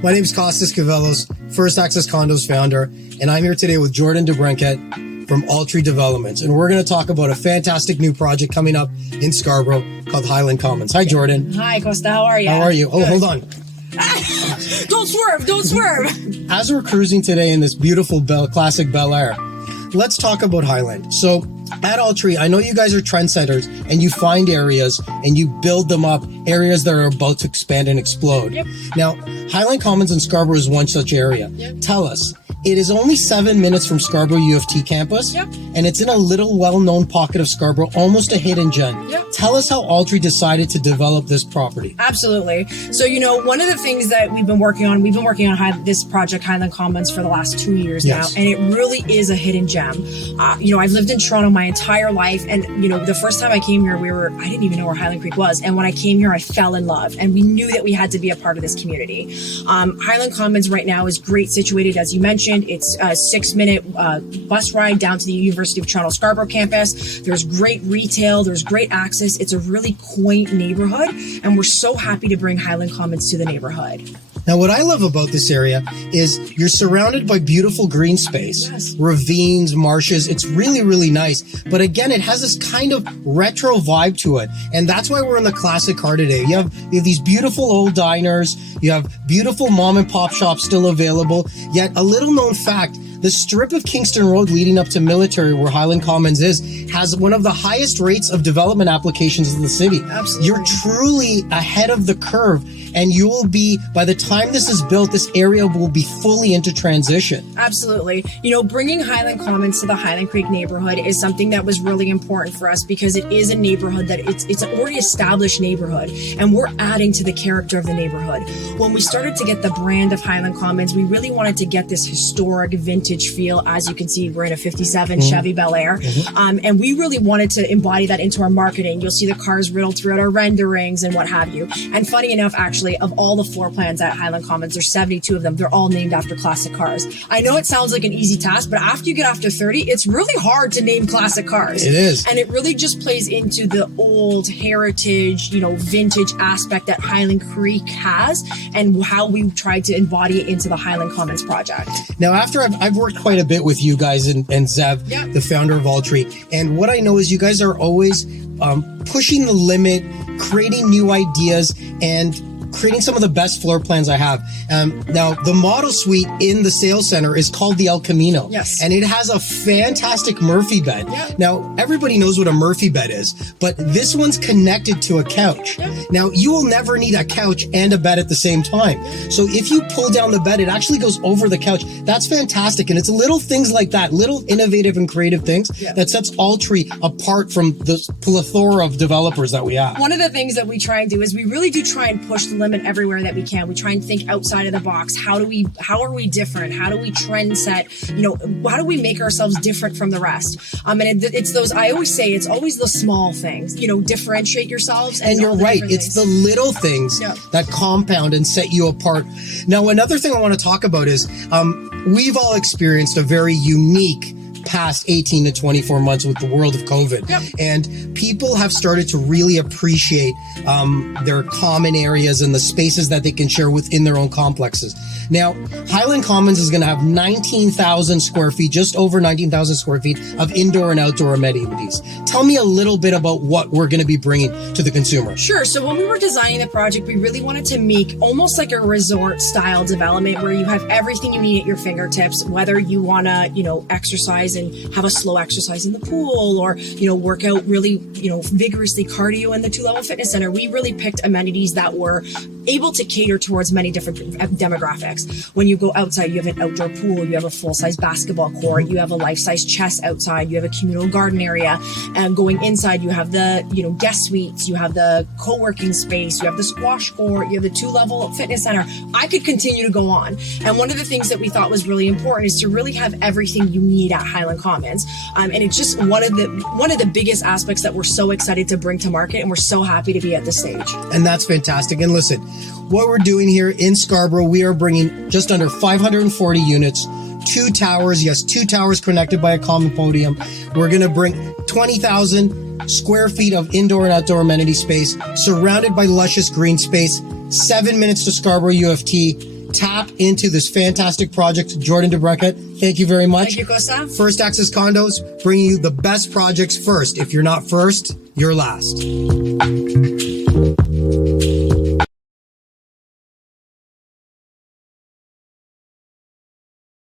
My name is Costas Cavellos, First Access Condos founder, and I'm here today with Jordan DeBrincat from EIGHT Developments, and we're going to talk about a fantastic new project coming up in Scarborough called Highland Commons. Hi, Jordan. Hi, Costa. How are you? How are you? Oh, hold on. Don't swerve! Don't swerve! As we're cruising today in this beautiful classic Bel Air, let's talk about Highland. So at EIGHT, I know you guys are trendsetters and you find areas and you build them up, areas that are about to expand and explode. Yep. Now, Highland Commons in Scarborough is one such area. Yep. Tell us. It is only 7 minutes from Scarborough U of T campus, Yep. and it's in a little well-known pocket of Scarborough, almost a hidden gem. Yep. Tell us how EIGHT decided to develop this property. Absolutely. So, one of the things that we've been working on this project, Highland Commons, for the last 2 years Yes. now, and it really is a hidden gem. I've lived in Toronto my entire life, and, the first time I came here, I didn't even know where Highland Creek was, and when I came here, I fell in love, and we knew that we had to be a part of this community. Highland Commons right now is great situated, as you mentioned. It's a 6-minute bus ride down to the University of Toronto Scarborough campus. There's great retail. There's great access. It's a really quaint neighborhood, and we're so happy to bring Highland Commons to the neighborhood. Now, what I love about this area is you're surrounded by beautiful green space, Yes. ravines, marshes. It's really, really nice. But again, it has this kind of retro vibe to it. And that's why we're in the classic car today. You have these beautiful old diners. You have beautiful mom and pop shops still available. Yet a little known fact, the strip of Kingston Road leading up to Military, where Highland Commons is, has one of the highest rates of development applications in the city. Absolutely. You're truly ahead of the curve, and you will be, by the time this is built, this area will be fully into transition. Absolutely. Bringing Highland Commons to the Highland Creek neighborhood is something that was really important for us because it is a neighborhood that it's an already established neighborhood, and we're adding to the character of the neighborhood. When we started to get the brand of Highland Commons, we really wanted to get this historic vintage feel. As you can see, we're in a 57 Chevy Bel Air, and we really wanted to embody that into our marketing. You'll see the cars riddled throughout our renderings and what have you. And funny enough, actually, of all the floor plans at Highland Commons, there's 72 of them. They're all named after classic cars. I know it sounds like an easy task, but after you get after 30, it's really hard to name classic cars. It is. And it really just plays into the old heritage, vintage aspect that Highland Creek has and how we tried to embody it into the Highland Commons project. Now, after I've worked quite a bit with you guys and Zev, Yep. the founder of EIGHT, and what I know is you guys are always pushing the limit, creating new ideas, and creating some of the best floor plans I have. Now, the model suite in the sales center is called the El Camino. Yes. And it has a fantastic Murphy bed. Yep. Now, everybody knows what a Murphy bed is, but this one's connected to a couch. Yep. Now, you will never need a couch and a bed at the same time. So if you pull down the bed, it actually goes over the couch. That's fantastic. And it's little things like that, little innovative and creative things that sets EIGHT apart from the plethora of developers that we have. One of the things that we try and do is we really do try and push the limit everywhere that we can. We try and think outside of the box. How are we different? How do we trend set? How do we make ourselves different from the rest? And it's those, I always say, it's always the small things, differentiate yourselves. And you're right. It's the little things that compound and set you apart. Now, another thing I want to talk about is we've all experienced a very unique past 18 to 24 months with the world of COVID. Yep. And people have started to really appreciate their common areas and the spaces that they can share within their own complexes. Now, Highland Commons is going to have 19,000 square feet, just over 19,000 square feet of indoor and outdoor amenities. Tell me a little bit about what we're going to be bringing to the consumer. Sure. So when we were designing the project, we really wanted to make almost like a resort style development where you have everything you need at your fingertips, whether you want to, exercise and have a slow exercise in the pool or, work out really, vigorously cardio in the 2-level fitness center. We really picked amenities that were able to cater towards many different demographics. When you go outside, you have an outdoor pool, you have a full-size basketball court, you have a life-size chess outside, you have a communal garden area, and going inside, you have the, guest suites, you have the co-working space, you have the squash court, you have the 2-level fitness center. I could continue to go on. And one of the things that we thought was really important is to really have everything you need at Highland Commons. And it's just one of the biggest aspects that we're so excited to bring to market, and we're so happy to be at this stage. And that's fantastic. And listen, what we're doing here in Scarborough, we are bringing just under 540 units, 2 towers, yes, 2 towers connected by a common podium. We're going to bring 20,000 square feet of indoor and outdoor amenity space, surrounded by luscious green space, 7 minutes to Scarborough U of T. tap into this fantastic project. Jordan DeBreckett, thank you very much. Thank you, Costa. First Access Condos, bringing you the best projects first. If you're not first, you're last.